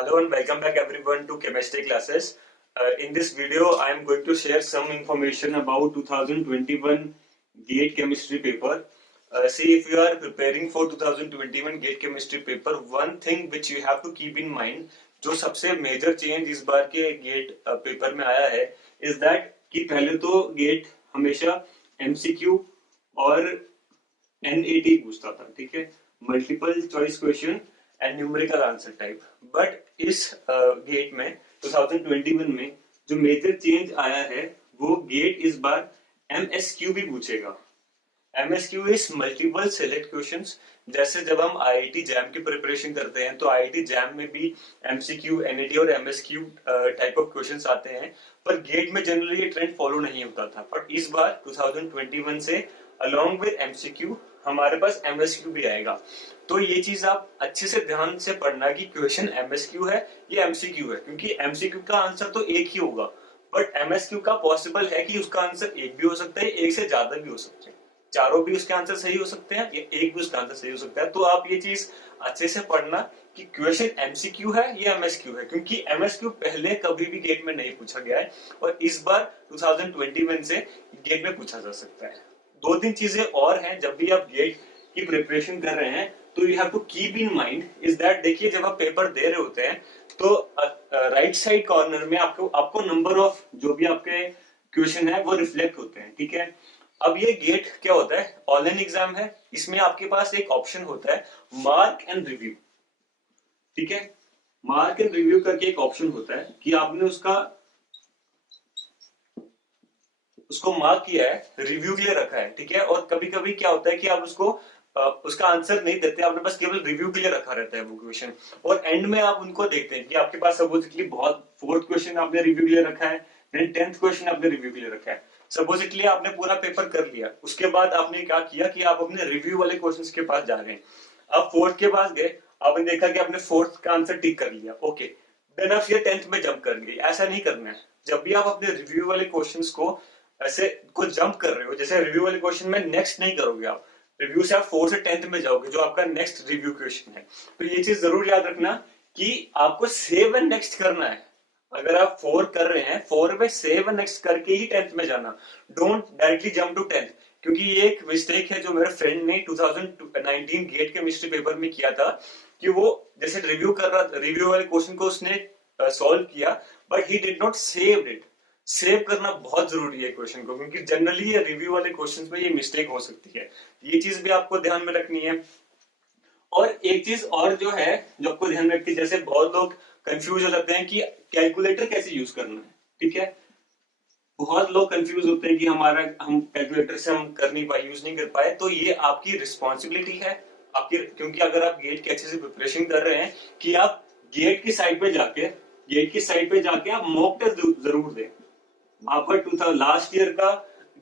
Hello and welcome back everyone to chemistry classes. In this video, I am going to share some information about 2021 GATE chemistry paper. See, if you are preparing for 2021 GATE chemistry paper, one thing which you have to keep in mind, जो सबसे major change इस बार के gate paper में आया है, is that कि पहले तो गेट हमेशा एमसीक्यू और एनएटी पूछता था, ठीक है, multiple choice question and numerical answer type. But इस गेट में 2021 में जो मेजर चेंज आया है वो गेट इस बार एमएसक्यू भी पूछेगा। MSQ is multiple select questions. जैसे जब हम आईआईटी जैम की प्रिपरेशन करते हैं तो आईआईटी जैम में भी एमसीक्यू, एनएटी और एमएसक्यू टाइप ऑफ क्वेश्चंस आते हैं, पर गेट में जनरली ये ट्रेंड फॉलो नहीं होता था। बट इस बार 2021 से अलोंग विद एमसीक्यू हमारे पास एमएसक्यू भी आएगा। तो ये चीज आप अच्छे से ध्यान से पढ़ना कि क्वेश्चन एमएसक्यू है या एमसीक्यू है, क्योंकि एमसीक्यू का आंसर तो एक ही होगा, बट एमएसक्यू का पॉसिबल है कि उसका आंसर एक भी हो सकता है, एक से ज्यादा भी हो सकते हैं, चारों भी उसके आंसर सही हो सकते हैं या एक भी उसका आंसर सही हो सकता है। तो आप ये चीज अच्छे से पढ़ना कि क्वेश्चन एमसीक्यू है या एमएसक्यू है, क्योंकि एमएसक्यू पहले कभी भी गेट में नहीं पूछा गया है और इस बार 2021 से गेट में पूछा जा सकता है। दो तीन चीजें और हैं जब भी आप गेट की प्रिपरेशन कर रहे हैं तो you have to keep in mind is that, देखिए जब आप पेपर दे रहे होते हैं तो राइट साइड कॉर्नर में आपको नंबर ऑफ जो भी आपके क्वेश्चन है वो रिफ्लेक्ट होते हैं, ठीक है। अब ये गेट क्या होता है, ऑनलाइन एग्जाम है, इसमें आपके पास एक ऑप्शन होता है मार्क एंड रिव्यू, ठीक है। मार्क एंड रिव्यू करके एक ऑप्शन होता है कि आपने उसको मार्क किया है, रिव्यू के लिए रखा है, ठीक है। और कभी कभी क्या होता है कि आप उसका आंसर नहीं देते, आपने बस केवल रिव्यू के लिए रखा रहता है वो क्वेश्चन, और एंड में आप उनको देखते हैं कि आपके पास सपोजिटली बहुत फोर्थ क्वेश्चन आपने रिव्यू के लिए रखा है, देन 10th क्वेश्चन आपने रिव्यू के लिए रखा है। सपोजिटली आपने पूरा पेपर कर लिया, उसके बाद आपने क्या किया कि आप अपने रिव्यू वाले क्वेश्चंस के पास जा रहे हैं। अब फोर्थ के पास गए, आपने देखा कि आपने फोर्थ का आंसर टिक कर लिया, ओके, देन आप ये 10th में जंप कर गए। ऐसा नहीं करना है। जब भी आप अपने रिव्यू वाले क्वेश्चंस को ऐसे को जंप कर रहे हो, जैसे रिव्यू वाले क्वेश्चन में नेक्स्ट नहीं करोगे, आप रिव्यू से आप 4 से 10th में जाओगे जो आपका नेक्स्ट रिव्यू क्वेश्चन है। तो ये चीज जरूर याद रखना कि आपको सेव एंड नेक्स्ट करना है। अगर आप 4 कर रहे हैं, 4 में सेव एंड नेक्स्ट करके ही 10th में जाना, don't directly jump to 10th, क्योंकि ये एक मिस्टेक है जो मेरे फ्रेंड ने 2019 गेट केमिस्ट्री पेपर में किया था कि वो जैसे रिव्यू कर रहा, रिव्यू वाले क्वेश्चन को उसने सॉल्व किया but he did not save it. Save करना बहुत जरूरी है क्वेश्चन को, क्योंकि जनरली ये रिव्यू वाले क्वेश्चंस में ये मिस्टेक हो सकती है। ये चीज भी आपको ध्यान में रखनी है। और एक चीज और जो है जो आपको ध्यान रखनी, जैसे बहुत लोग कंफ्यूज हो जाते हैं कि कैलकुलेटर कैसे यूज करना है, ठीक है। बहुत लोग कंफ्यूज होते हैं कि हम कैलकुलेटर से हम कर नहीं पाए, यूज नहीं कर पाए। तो ये आपकी रिस्पॉन्सिबिलिटी है आपकी, क्योंकि अगर आप गेट की अच्छे से प्रिपरेशन कर रहे हैं कि आप गेट की साइड पे जाके आप मॉक टेस्ट जरूर दें। आपका लास्ट ईयर का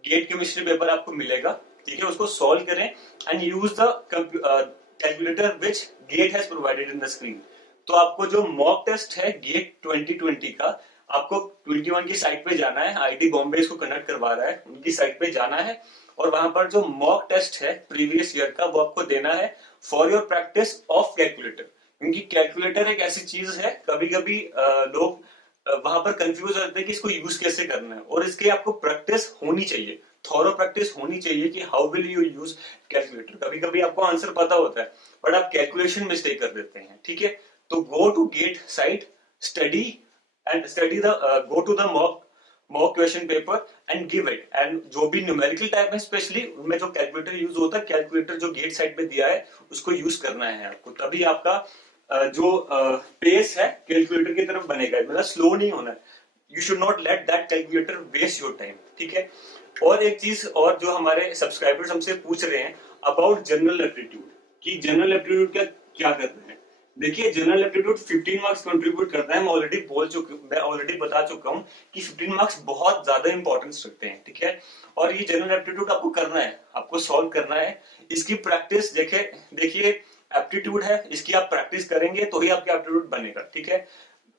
गेट केमिस्ट्री पेपर आपको मिलेगा, ठीक है, उसको सॉल्व करें and use the calculator which GATE has provided in the screen. तो आपको जो मॉक टेस्ट है गेट 2020 का, आपको 21 की साइट पे जाना है, आईआईटी बॉम्बे इसको कंडक्ट करवा रहा है, उनकी साइट पे जाना है और वहां पर जो मॉक टेस्ट है प्रीवियस ईयर का वो आपको देना है for your practice of calculator. क्योंकि कैलकुलेटर एक ऐसी चीज है, कभी कभी लोग वहां पर कंफ्यूज हो जाते हैं कि इसको यूज कैसे करना है, और इसके आपको प्रैक्टिस होनी चाहिए, थॉरो प्रैक्टिस होनी चाहिए कि how will you use calculator. कभी कभी आपको आंसर पता होता है बट आप कैलकुलेशन मिस्टेक कर देते हैं, ठीक है। तो go to GATE site, study go to the mock question paper and give it. And जो भी न्यूमेरिकल टाइप है स्पेशली उनमें जो कैलकुलेटर यूज होता है, कैलकुलेटर जो गेट साइट पे दिया है उसको यूज करना है आपको, तभी आपका जो पेस है कैलकुलेटर की तरफ बनेगा, मतलब स्लो नहीं होना है। You should not let that calculator waste your time, ठीक है। और एक चीज और जो हमारे सब्सक्राइबर्स हमसे पूछ रहे हैं अबाउट जनरल एप्टीट्यूड, कि जनरल एप्टीट्यूड क्या करना है। देखिए जनरल एप्टीट्यूड 15 मार्क्स कंट्रीब्यूट करता है। मैं ऑलरेडी बता चुका हूं कि 15 मार्क्स बहुत ज्यादा इंपॉर्टेंस रखते हैं, ठीक है। और ये जनरल एप्टीट्यूड आपको करना है, आपको सॉल्व करना है। इसकी प्रैक्टिस देखिए एप्टीट्यूड है, इसकी आप प्रैक्टिस करेंगे तो ही आपका एप्टीट्यूड बनेगा, ठीक है।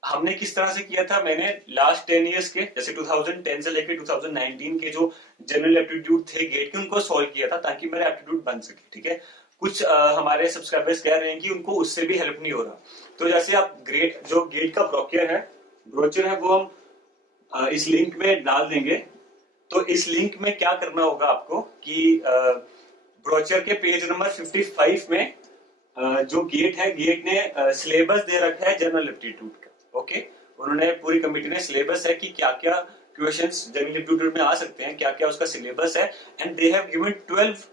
हमने किस तरह से किया था, मैंने लास्ट 10 इयर्स के, जैसे 2010 से लेकर 2019 के जो जनरल एप्टीट्यूड थे गेट के, उनको सॉल्व किया था ताकि मेरा एप्टीट्यूड बन सके, ठीक है। कुछ हमारे सब्सक्राइबर्स कह रहे हैं कि उनको उससे भी हेल्प नहीं हो रहा। तो जैसे आप जो गेट का ब्रोचर है वो हम इस लिंक में डाल देंगे। तो इस लिंक में क्या करना होगा आपको कि ब्रोचर के पेज नंबर 55 में जो गेट ने सिलेबस दे रखा है जनरल एप्टीट्यूड का। ओके, उन्होंने पूरी कमेटी ने सिलेबस है कि क्या क्या क्वेश्चंस जनरल एप्टीट्यूड में आ सकते हैं, क्या क्या उसका सिलेबस है, and they have given 12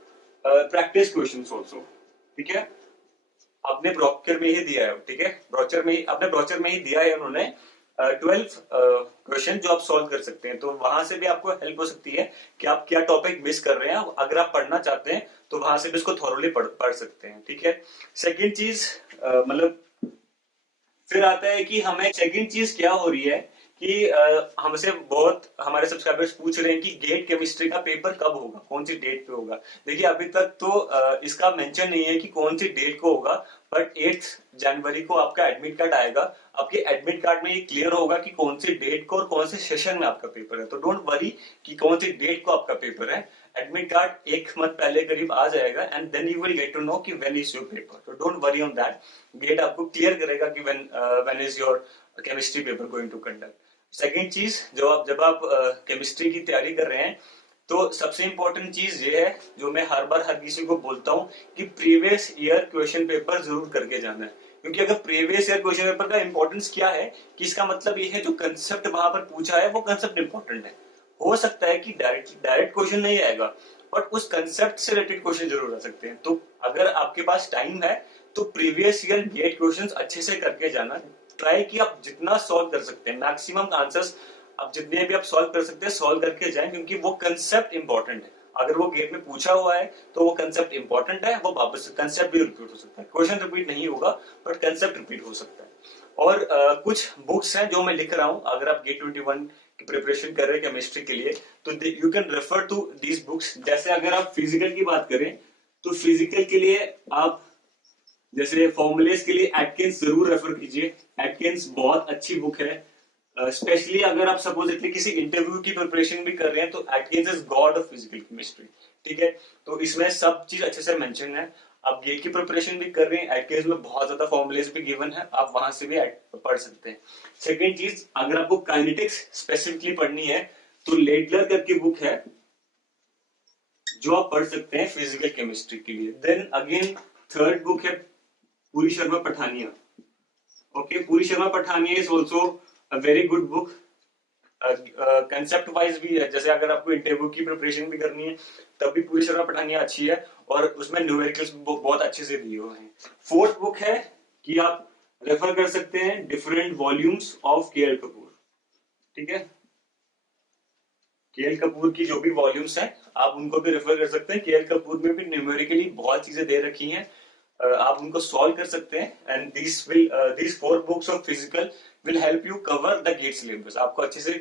practice questions also. ठीक है, अपने ब्रोचर में ही दिया है। ठीक है, अपने ब्रोचर में ही दिया है उन्होंने 12 क्वेश्चन जो आप सॉल्व कर सकते हैं। तो वहां से भी आपको हेल्प हो सकती है कि आप क्या टॉपिक मिस कर रहे हैं। अगर आप पढ़ना चाहते हैं तो वहां से भी इसको थॉरोली पढ़ सकते हैं। ठीक है, सेकंड चीज मतलब फिर आता है कि हमें सेकंड चीज क्या हो रही है कि हमसे बहुत हमारे सब्सक्राइबर्स पूछ रहे हैं कि गेट केमिस्ट्री का पेपर कब होगा, कौन सी डेट पे होगा। देखिए अभी तक तो इसका मेंशन नहीं है कि कौन सी डेट को होगा, बट 8 जनवरी को आपका एडमिट कार्ड आएगा। आपके एडमिट कार्ड में ये क्लियर होगा कि कौन सी डेट को और कौन से सेशन में आपका पेपर है। तो डोंट वरी कि कौन सी डेट को आपका पेपर है। एडमिट कार्ड एक मंथ पहले करीब आ जाएगा and then you will get to know कि व्हेन इज योर पेपर। तो don't worry on that, GATE आपको क्लियर करेगा कि when is your chemistry paper going to conduct. Second चीज, जब आप केमिस्ट्री की तैयारी कर रहे हैं तो सबसे इंपॉर्टेंट चीज ये है जो मैं हर बार हर किसी को बोलता हूँ कि प्रीवियस ईयर क्वेश्चन पेपर जरूर करके जाना है। क्योंकि अगर प्रीवियस ईयर क्वेश्चन पेपर का इंपॉर्टेंस क्या है कि इसका मतलब ये है जो कंसेप्ट वहां पर पूछा है वो कंसेप्ट इंपॉर्टेंट है। हो सकता है कि डायरेक्ट क्वेश्चन नहीं आएगा, बट उस कंसेप्ट से रिलेटेड क्वेश्चन जरूर आ सकते हैं। तो अगर आपके पास टाइम है तो प्रीवियस ईयर गेट क्वेश्चंस अच्छे से करके जाना। ट्राई कि आप जितना सॉल्व कर सकते हैं, मैक्सिमम आंसर्स आप जितने भी आप सॉल्व कर सकते हैं सॉल्व करके जाएं, क्योंकि वो कंसेप्ट इंपॉर्टेंट है। अगर वो गेट में पूछा हुआ है तो वो कंसेप्ट इंपॉर्टेंट है, वो वापस कंसेप्ट भी रिपीट हो सकता है। क्वेश्चन रिपीट नहीं होगा बट कंसेप्ट रिपीट हो सकता है। और कुछ बुक्स हैं जो मैं लिख रहा हूं, अगर आप गेट 21 की प्रिपरेशन कर रहे हैं केमिस्ट्री के लिए तो you can refer to these books. जैसे अगर आप फिजिकल की बात करें तो फिजिकल के लिए आप जैसे फॉर्मुलेस के लिए एटकिंस जरूर रेफर कीजिए। एटकिंस बहुत अच्छी बुक है, स्पेशली अगर आप सपोजिटली किसी इंटरव्यू की प्रिपरेशन भी कर रहे हैं तो Atkins is God of physical chemistry. ठीक है, तो इसमें सब चीज अच्छे से मेंशन है। आप गेट की प्रिपरेशन भी कर रहे हैं, एटकिंस में बहुत ज्यादा फॉर्मुलेस भी गिवन है, आप वहां से भी पढ़ सकते हैं। सेकेंड चीज, अगर आपको काइनेटिक्स स्पेसिफिकली पढ़नी है तो लेडलर करके बुक है जो आप पढ़ सकते हैं फिजिकल केमिस्ट्री के लिए। देन अगेन थर्ड बुक है पूरी शर्मा पठानिया। ओके, पूरी Sharma Pathania is also a very good book. Concept wise भी है, जैसे अगर आपको इंटरव्यू की प्रिपरेशन भी करनी है तब भी पूरी शर्मा पठानिया अच्छी है और उसमें न्यूमेरिकल्स बहुत अच्छे से दिए हुए हैं। फोर्थ बुक है कि आप रेफर कर सकते हैं different volumes of KL. Kapoor. ठीक है, के.एल. कपूर की जो भी वॉल्यूम्स हैं आप उनको भी रेफर कर सकते हैं। के.एल. कपूर में भी न्यूमेरिकली बहुत चीजें दे रखी हैं, आप उनको सॉल्व कर सकते हैं। And these 4 books of physical will help you cover the GATE syllabus. आपको अच्छे से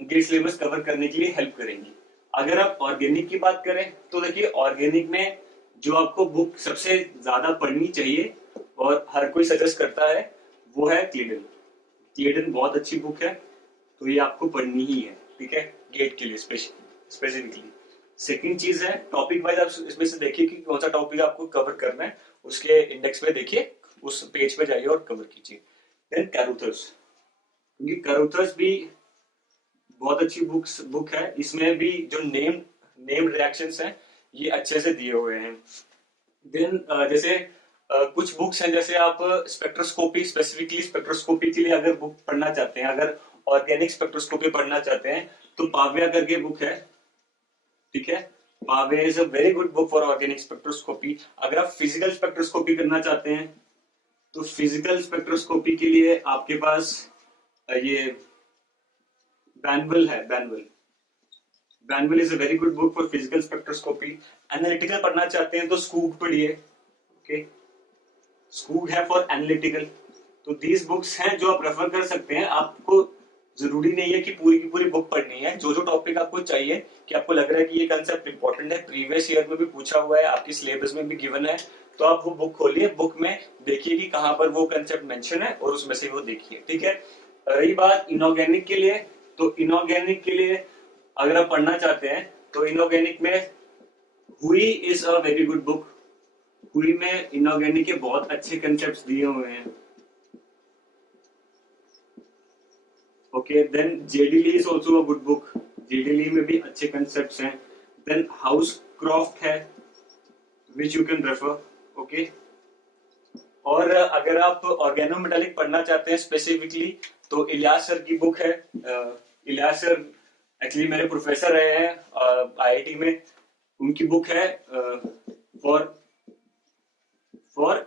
गेट सिलेबस कवर करने के लिए हेल्प करेंगी। अगर आप ऑर्गेनिक की बात करें तो देखिए ऑर्गेनिक में जो आपको बुक सबसे ज्यादा पढ़नी चाहिए और हर कोई सजेस्ट करता है वो है क्लीडन। क्लीडन बहुत अच्छी बुक है, तो ये आपको पढ़नी ही है। ठीक है, गेट के लिए स्पेसिफिकली। सेकंड चीज है टॉपिक वाइज आप इसमें से देखिए कि कौन सा टॉपिक आपको कवर करना है, उसके इंडेक्स पे देखिए, उस पेज पे जाइए और कवर कीजिए। देन कैरूथर्स, क्योंकि कैरूथर्स भी बहुत अच्छी बुक है। इसमें भी जो नेम रिएक्शंस हैं ये अच्छे से दिए हुए हैं। देन जैसे कुछ बुक्स हैं, जैसे आप स्पेक्ट्रोस्कोपी, स्पेसिफिकली स्पेक्ट्रोस्कोपी के लिए अगर बुक पढ़ना चाहते हैं, अगर ऑर्गेनिक स्पेक्ट्रोस्कोपी पढ़ना चाहते हैं तो पाव्या करके बुक है। ठीक है, पावे is a very good book for organic spectroscopy. अगर आप फिजिकल स्पेक्ट्रोस्कोपी करना चाहते हैं तो फिजिकल स्पेक्ट्रोस्कोपी के लिए आपके पास ये बैनवल है। Banwell is a very good book for physical spectroscopy. Analytical पढ़ना चाहते हैं तो स्कूग पढ़िए। ओके, स्कूग है फॉर एनालिटिकल। तो दीज बुक्स हैं जो आप रेफर कर सकते हैं। आपको जरूरी नहीं है कि पूरी की पूरी बुक पढ़नी है। जो जो टॉपिक आपको चाहिए कि आपको लग रहा है कि ये कंसेप्ट इंपॉर्टेंट है, प्रीवियस ईयर में भी पूछा हुआ है, आपकी सिलेबस में भी गिवन है, तो आप वो बुक खोलिए, बुक में देखिए कि कहां पर वो कंसेप्ट मेंशन है और उसमें से वो देखिए। ठीक है, रही बात इनऑर्गेनिक के लिए, तो इनऑर्गेनिक के लिए अगर आप पढ़ना चाहते हैं तो इनऑर्गेनिक में हुई is a very good book. हुई में इनऑर्गेनिक के बहुत अच्छे कंसेप्ट दिए हुए हैं। Okay, then J D Lee is also a good book. J D Lee में भी अच्छे कंसेप्ट हैं। देन हाउस क्रॉफ्ट है which you can refer. Okay, और अगर आप ऑर्गेनोमेटालिक पढ़ना चाहते हैं स्पेसिफिकली तो इलियास सर की बुक है। इलियास सर एक्चुअली मेरे प्रोफेसर रहे हैं आईआईटी में। उनकी बुक है फॉर फॉर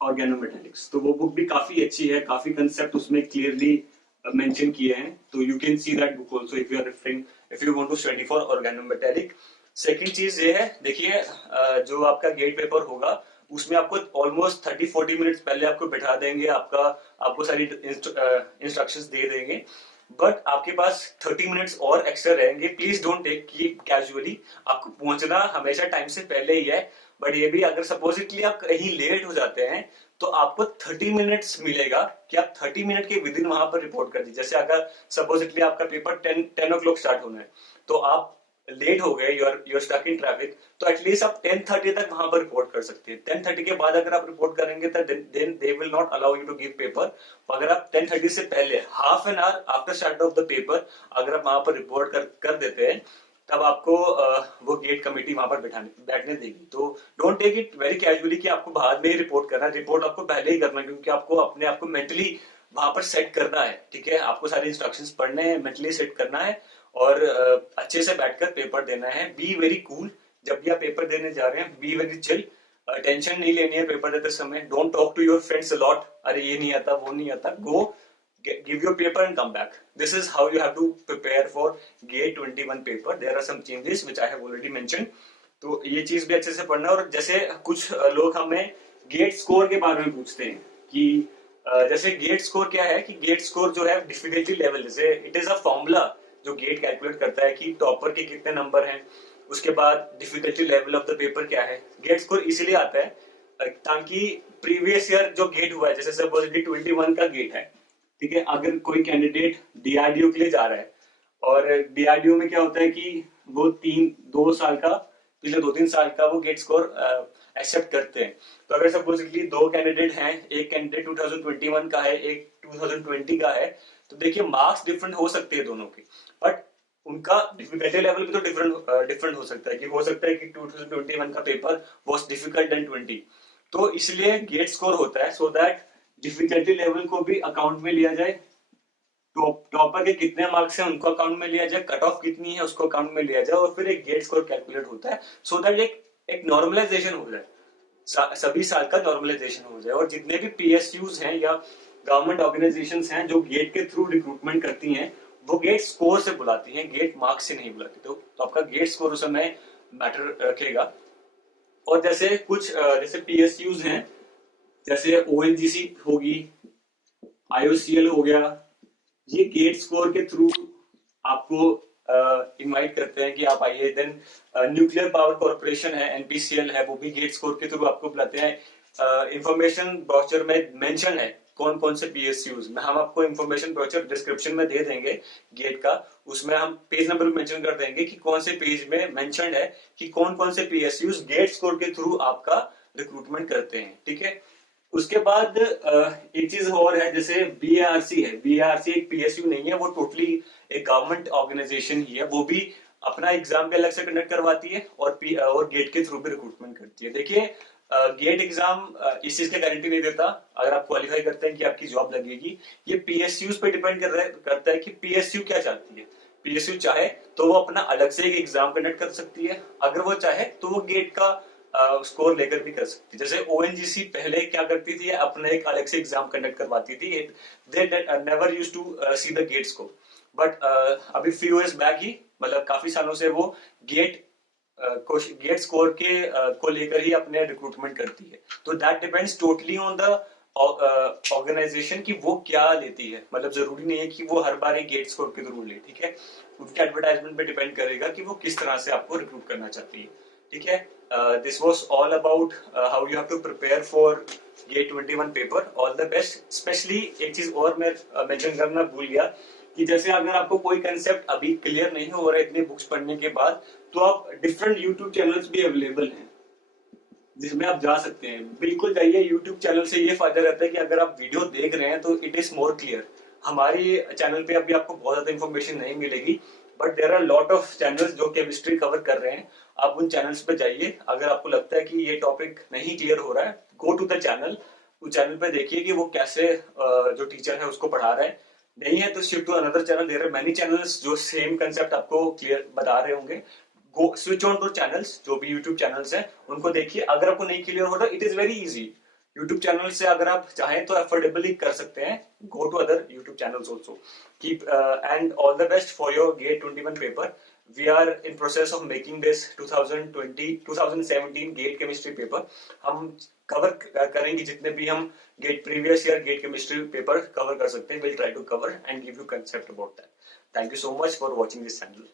ऑर्गेनोमेटालिक्स। तो वो बुक भी काफी अच्छी है, काफी कंसेप्ट उसमें क्लियरली मेंशन किए हैं। तो you can see that book also if you are referring, if you want to study for organometallic. Second चीज ये है, देखिए जो आपका गेट पेपर होगा उसमें आपको ऑलमोस्ट 30-40 मिनट्स पहले आपको बैठा देंगे, आपको सारी इंस्ट्रक्शंस दे देंगे। बट आपके पास 30 मिनट्स और एक्स्ट्रा रहेंगे। Please don't take keep casually. आपको पहुंचना हमेशा टाइम से पहले ही है। बट ये भी अगर सपोजिटली आप कहीं लेट हो जाते हैं तो आपको 30 मिनट्स मिलेगा कि आप 30 मिनट के विद इन वहां पर रिपोर्ट कर दीजिए। जैसे अगर सपोजिटली आपका पेपर 10 o'clock स्टार्ट होना है तो आप लेट हो गए, यूर स्टक इन ट्रैफिक, तो एटलीस्ट आप 10:30 तक वहां पर रिपोर्ट कर सकते हैं। 10:30 के बाद अगर आप रिपोर्ट करेंगे तो then they will not allow you to give paper. अगर आप 10:30 से पहले half an hour after start of the paper अगर आप वहां पर रिपोर्ट कर देते हैं तब आपको वो गेट कमेटी वहां पर बैठने देगी। तो don't take it very casually कि आपको बाद में ही रिपोर्ट करना है। रिपोर्ट आपको पहले ही करना है, क्योंकि आपको अपने आप को मेंटली वहां पर सेट करना है। ठीक है, आपको सारे इंस्ट्रक्शंस पढ़ने हैं, मेंटली सेट करना है और अच्छे से बैठकर पेपर देना है। Be very cool. जब भी आप पेपर देने जा रहे हैं बी वेरी चिल। टेंशन नहीं लेनी है पेपर देते समय। Don't talk to your friends a lot, अरे ये नहीं आता वो नहीं आता। गो give your paper and come back. This is how you have to prepare for gate 21 paper. There are some changes which I have already mentioned. तो ये चीज भी अच्छे से पढ़ना। और जैसे कुछ लोग हमें गेट स्कोर के बारे में पूछते हैं कि जैसे गेट स्कोर क्या है, कि गेट स्कोर जो है डिफिकल्टी लेवल, जैसे इट इज अ फॉर्मूला जो गेट कैलकुलेट करता है कि टॉपर के कितने नंबर हैं, उसके बाद difficulty level of the paper क्या है। गेट स्कोर इसीलिए आता है ताकि प्रीवियस ईयर जो गेट हुआ है, जैसे सपोज 21 का गेट है, ठीक है, अगर कोई कैंडिडेट डीआरडीओ के लिए जा रहा है और डीआरडीओ में क्या होता है कि वो 2 साल का, पिछले 2-3 साल का वो गेट स्कोर एक्सेप्ट करते हैं। तो अगर सपोजिटली 2 कैंडिडेट हैं, एक कैंडिडेट 2021 का है, एक 2020 का है, तो देखिए मार्क्स डिफरेंट हो सकते हैं दोनों के, बट उनका डिफिकल्टी लेवल भी तो डिफरेंट हो सकता है। कि हो सकता है कि 2021 का पेपर वॉज डिफिकल्ट देन 20। तो इसलिए गेट स्कोर होता है सो दैट डिफिकल्टी लेवल को भी अकाउंट में लिया जाए, टॉपर के कितने मार्क्स हैं उनको अकाउंट में लिया जाए, कट ऑफ कितनी है उसको अकाउंट में लिया जाए, और फिर एक गेट स्कोर कैलकुलेट होता है सो दैट एक नॉर्मलाइजेशन हो जाए, सभी साल का नॉर्मलाइजेशन हो जाए। और जितने भी पीएसयूज हैं या गवर्नमेंट ऑर्गेनाइजेशंस हैं जो गेट के थ्रू रिक्रूटमेंट करती हैं, वो गेट स्कोर से बुलाती हैं, गेट मार्क्स से नहीं बुलाती। तो आपका गेट स्कोर उस समय मैटर रखेगा। और जैसे कुछ जैसे पीएसयूज हैं, जैसे ओएनजीसी होगी, आईओसीएल हो गया, ये गेट स्कोर के थ्रू आपको इनवाइट करते हैं कि आप आइए। देन न्यूक्लियर पावर कॉर्पोरेशन है, एनपीसीएल है, वो भी गेट स्कोर के थ्रू आपको बुलाते हैं। इंफॉर्मेशन ब्रोचर में मेंशन है कौन कौन से पीएसयूज में, हम आपको इंफॉर्मेशन ब्रोचर डिस्क्रिप्शन में दे देंगे गेट का। उसमें हम पेज नंबर मेंशन कर देंगे कि कौन से पेज में मेंशन है कि कौन कौन से पीएसयूज गेट स्कोर के थ्रू आपका रिक्रूटमेंट करते हैं। ठीक है, उसके बाद एक चीज और है, जैसे बीएआरसी है। बीएआरसी एक पीएसयू नहीं है, वो टोटली एक गवर्नमेंट ऑर्गेनाइजेशन ही है। वो भी अपना एग्जाम भी अलग से कंडक्ट करवाती है और गेट के थ्रू भी रिक्रूटमेंट करती है। देखिए गेट एग्जाम इस चीज की गारंटी नहीं देता अगर आप क्वालिफाई करते हैं कि आपकी जॉब लगेगी। ये पीएसयू पे डिपेंड करता है कि पीएसयू क्या चाहती है। पीएसयू चाहे तो वो अपना अलग से एक एग्जाम कंडक्ट कर सकती है, अगर वो चाहे तो वो गेट का स्कोर लेकर भी कर सकती है। जैसे ओएनजीसी पहले क्या करती थी, अपना एक अलग से एग्जाम कंडक्ट करवाती थी। They never used to see the GATE score, but अभी फ्यू इयर्स बैक ही, मतलब काफी सालों से वो गेट गेट स्कोर के को लेकर ही अपने रिक्रूटमेंट करती है। तो that depends totally on the organisation की वो क्या लेती है। मतलब जरूरी नहीं है कि वो हर बार एक गेट स्कोर के थ्रू ले, ठीक है, उनके एडवर्टाइजमेंट पे डिपेंड करेगा कि वो किस तरह से आपको रिक्रूट करना चाहती है। ठीक है, this was all about how you have to prepare for GATE 21 paper. All the best. Specially एक चीज और मैं मेंशन करना भूल गया कि जैसे अगर आपको कोई कंसेप्ट अभी क्लियर नहीं हो रहा है इतनी बुक्स पढ़ने के बाद, तो आप डिफरेंट यूट्यूब चैनल्स भी अवेलेबल हैं जिसमें आप जा सकते हैं, बिल्कुल जाइए। यूट्यूब चैनल से ये फायदा रहता है कि अगर आप वीडियो देख रहे हैं तो इट इज मोर क्लियर। हमारे चैनल पे अभी आपको बहुत ज्यादा इन्फॉर्मेशन नहीं मिलेगी, but there are lot of channels जो केमिस्ट्री कवर कर रहे हैं। आप उन चैनल्स पे जाइए, अगर आपको लगता है कि ये टॉपिक नहीं क्लियर हो रहा है, गो टू द चैनल। उस चैनल पे देखिए कि वो कैसे जो टीचर है उसको पढ़ा रहा है। नहीं है तो shift to another channel, there are many channels जो सेम कंसेप्ट आपको क्लियर बता रहे होंगे। Go switch on to channels, जो भी यूट्यूब चैनल्स हैं उनको देखिए। अगर आपको नहीं क्लियर हो रहा, it is very easy. YouTube channel से अगर आप चाहें तो अफोर्डेबली कर सकते हैं। Go to other YouTube channels also. Keep and all the best for your GATE 21 paper. We are in process of making this 2017 GATE chemistry paper. हम cover करेंगे जितने भी हम GATE previous year GATE chemistry paper cover कर सकते हैं। Will try to cover and give you concept about that. Thank you so much for watching this channel.